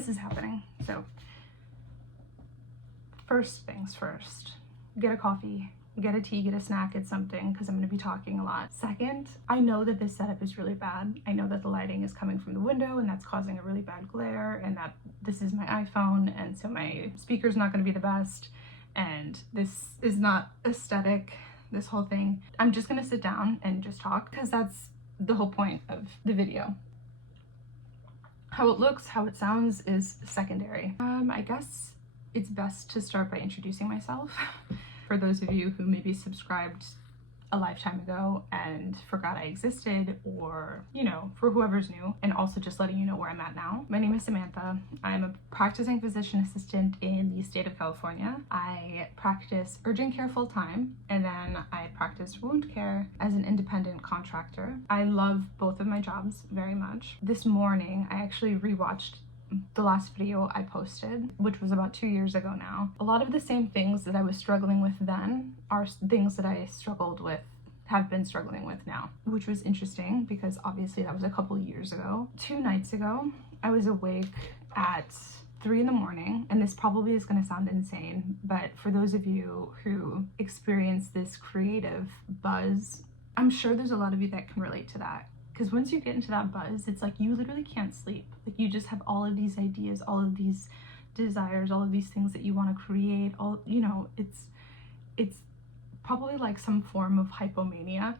this is happening. So first things first, get a coffee, get a tea, get a snack, get something, because I'm going to be talking a lot. Second, I know that this setup is really bad. I know that the lighting is coming from the window and that's causing a really bad glare, and that this is my iPhone, and so my speaker's not going to be the best, and this is not aesthetic, this whole thing. I'm just going to sit down and just talk, because that's the whole point of the video. How it looks, how it sounds is secondary. I guess it's best to start by introducing myself. For those of you who maybe subscribed a lifetime ago and forgot I existed, or, you know, for whoever's new, and also just letting you know where I'm at now. My name is Samantha. I'm a practicing physician assistant in the state of California. I practice urgent care full time, and then I practice wound care as an independent contractor. I love both of my jobs very much. This morning, I actually rewatched the last video I posted, which was about 2 years ago now. A lot of the same things that I was struggling with then are things that I have been struggling with now, which was interesting because obviously that was a couple years ago. 2 nights ago, I was awake at 3 in the morning, and this probably is going to sound insane, but for those of you who experience this creative buzz, I'm sure there's a lot of you that can relate to that. Because once you get into that buzz, it's like you literally can't sleep. Like you just have all of these ideas, all of these desires, all of these things that you want to create. All, you know, it's probably like some form of hypomania,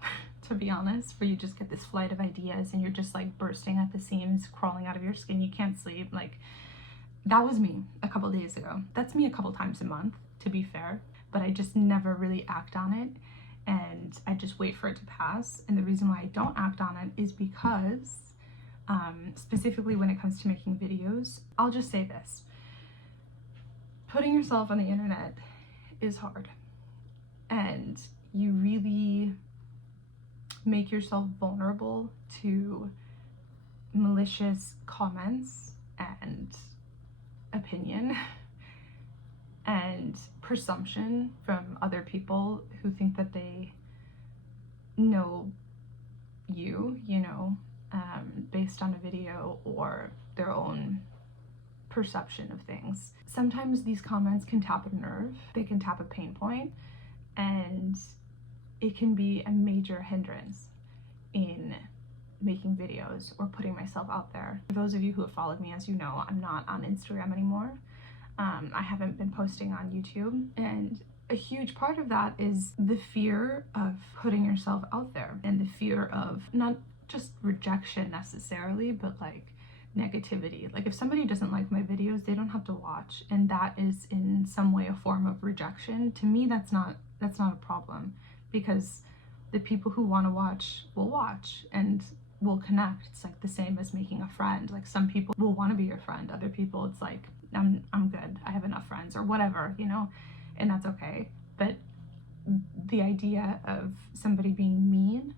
to be honest, where you just get this flight of ideas and you're just like bursting at the seams, crawling out of your skin. You can't sleep. Like that was me a couple days ago. That's me a couple times a month, to be fair, but I just never really act on it. And I just wait for it to pass. And the reason why I don't act on it is because, specifically when it comes to making videos, I'll just say this. Putting yourself on the internet is hard. And you really make yourself vulnerable to malicious comments and opinion and presumption from other people who think that they know you know, based on a video or their own perception of things. Sometimes these comments can tap a nerve, they can tap a pain point, and it can be a major hindrance in making videos or putting myself out there. For those of you who have followed me, as you know, I'm not on Instagram anymore. I haven't been posting on YouTube, and a huge part of that is the fear of putting yourself out there, and the fear of not just rejection necessarily, but like negativity. Like if somebody doesn't like my videos, they don't have to watch, and that is in some way a form of rejection. To me, that's not a problem, because the people who want to watch will watch and will connect. It's like the same as making a friend. Like some people will want to be your friend, other people it's like I'm good, I have enough friends, or whatever, you know, and that's okay. But the idea of somebody being mean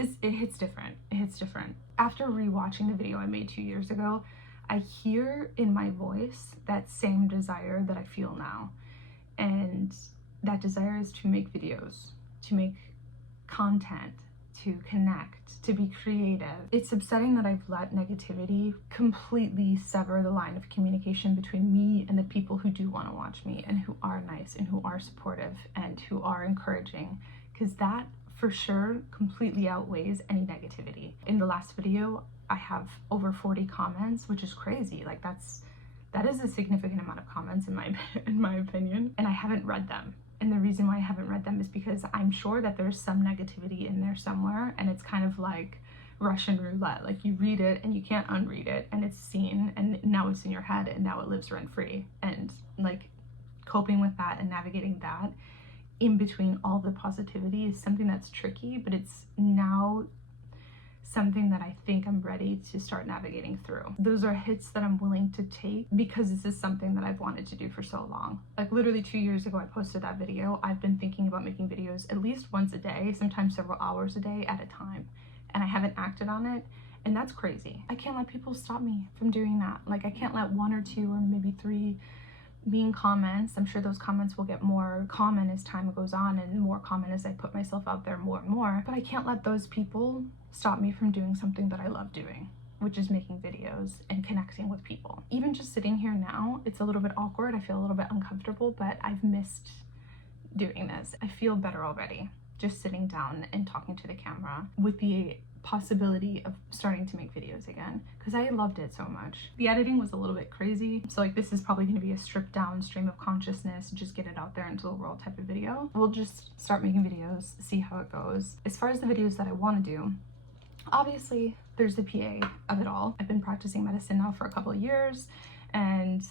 it hits different. It hits different. After rewatching the video I made 2 years ago, I hear in my voice that same desire that I feel now. And that desire is to make videos, to make content, to connect, to be creative. It's upsetting that I've let negativity completely sever the line of communication between me and the people who do want to watch me and who are nice and who are supportive and who are encouraging, because that for sure completely outweighs any negativity. In the last video, I have over 40 comments, which is crazy. Like that is a significant amount of comments in my opinion, and I haven't read them. And the reason why I haven't read them is because I'm sure that there's some negativity in there somewhere, and it's kind of like Russian roulette. Like you read it and you can't unread it, and it's seen, and now it's in your head, and now it lives rent free. And like coping with that and navigating that in between all the positivity is something that's tricky, but it's now something that I think I'm ready to start navigating through. Those are hits that I'm willing to take because this is something that I've wanted to do for so long. Like literally 2 years ago, I posted that video. I've been thinking about making videos at least once a day, sometimes several hours a day at a time, and I haven't acted on it. And that's crazy. I can't let people stop me from doing that. Like I can't let 1 or 2 or maybe 3 mean comments. I'm sure those comments will get more common as time goes on and more common as I put myself out there more and more, but I can't let those people stop me from doing something that I love doing. which is making videos and connecting with people. Even just sitting here now, it's a little bit awkward. I feel a little bit uncomfortable, but I've missed doing this. I feel better already just sitting down and talking to the camera with the possibility of starting to make videos again, because I loved it so much. The editing was a little bit crazy, so like this is probably going to be a stripped down stream of consciousness, just get it out there into the world type of video. We'll just start making videos, see how it goes. As far as the videos that I want to do, obviously there's the PA of it all. I've been practicing medicine now for a couple of years, and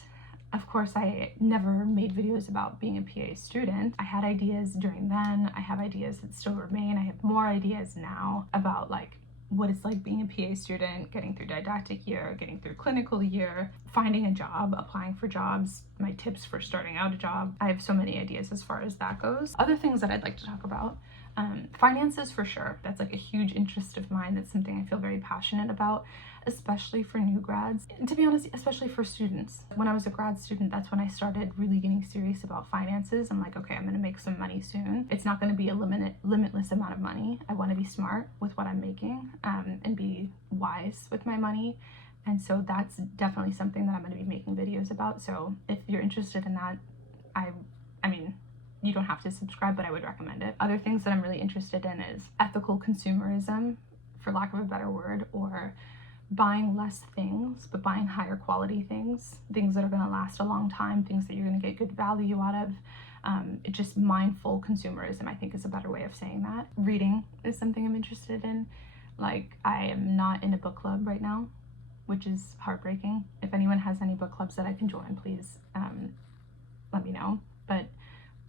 of course, I never made videos about being a PA student. I had ideas during then. I have ideas that still remain. I have more ideas now about like what it's like being a PA student, getting through didactic year, getting through clinical year, finding a job, applying for jobs, my tips for starting out a job. I have so many ideas as far as that goes. Other things that I'd like to talk about. Finances for sure. That's like a huge interest of mine. That's something I feel very passionate about, especially for new grads. And to be honest, especially for students. When I was a grad student, that's when I started really getting serious about finances. I'm like, okay, I'm gonna make some money soon. It's not gonna be a limitless amount of money. I wanna be smart with what I'm making and be wise with my money. And so that's definitely something that I'm gonna be making videos about. So if you're interested in that, I mean, you don't have to subscribe, but I would recommend it. Other things that I'm really interested in is ethical consumerism, for lack of a better word, or buying less things, but buying higher quality things that are gonna last a long time, things that you're gonna get good value out of. Just mindful consumerism, I think, is a better way of saying that. Reading is something I'm interested in. Like, I am not in a book club right now, which is heartbreaking. If anyone has any book clubs that I can join, please let me know. But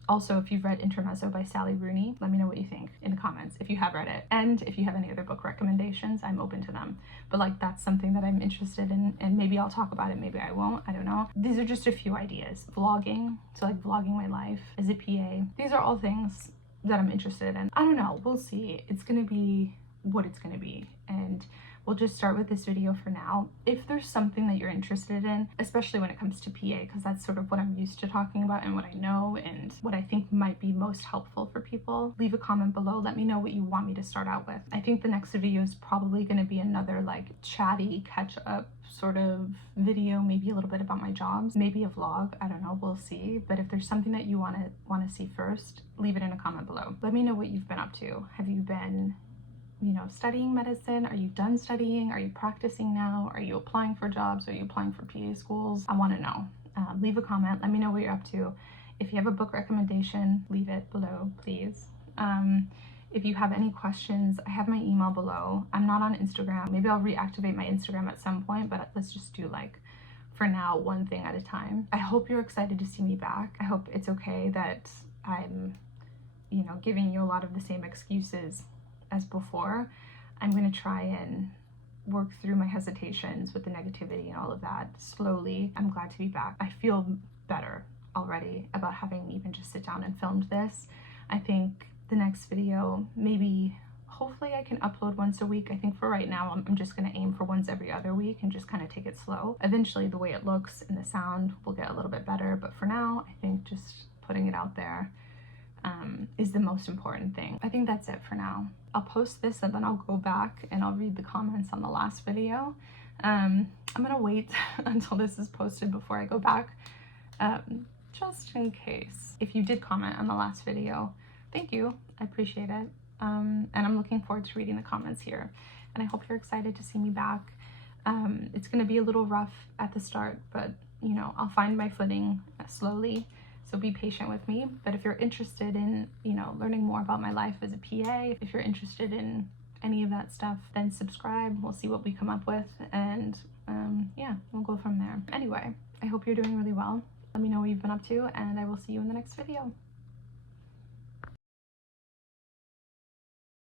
also, if you've read Intermezzo by Sally Rooney, let me know what you think in the comments if you have read it. And if you have any other book recommendations, I'm open to them. But like, that's something that I'm interested in, and maybe I'll talk about it, maybe I won't, I don't know. These are just a few ideas. Vlogging, so like vlogging my life as a PA. These are all things that I'm interested in. I don't know, we'll see. It's gonna be what it's gonna be. And we'll just start with this video for now. If there's something that you're interested in, especially when it comes to PA, because that's sort of what I'm used to talking about and what I know and what I think might be most helpful for people, leave a comment below. Let me know what you want me to start out with. I think the next video is probably going to be another like chatty catch up sort of video, maybe a little bit about my jobs, maybe a vlog, I don't know, we'll see. But if there's something that you want to see first, leave it in a comment below. Let me know what you've been up to. Have you been studying medicine? Are you done studying? Are you practicing now? Are you applying for jobs? Are you applying for PA schools? I want to know. Leave a comment. Let me know what you're up to. If you have a book recommendation, leave it below, please. If you have any questions, I have my email below. I'm not on Instagram. Maybe I'll reactivate my Instagram at some point, but let's just do like, for now, one thing at a time. I hope you're excited to see me back. I hope it's okay that I'm, giving you a lot of the same excuses as before. I'm going to try and work through my hesitations with the negativity and all of that slowly. I'm glad to be back. I feel better already about having even just sit down and filmed this. I think the next video, maybe, hopefully I can upload once a week. I think for right now, I'm just going to aim for once every other week and just kind of take it slow. Eventually, the way it looks and the sound will get a little bit better. But for now, I think just putting it out there is the most important thing. I think that's it for now. I'll post this and then I'll go back and I'll read the comments on the last video. I'm gonna wait until this is posted before I go back, just in case. If you did comment on the last video, thank you, I appreciate it. And I'm looking forward to reading the comments here. And I hope you're excited to see me back. It's gonna be a little rough at the start, but I'll find my footing slowly. So be patient with me. But if you're interested in, learning more about my life as a PA, if you're interested in any of that stuff, then subscribe. We'll see what we come up with. And yeah, we'll go from there. Anyway, I hope you're doing really well. Let me know what you've been up to, and I will see you in the next video.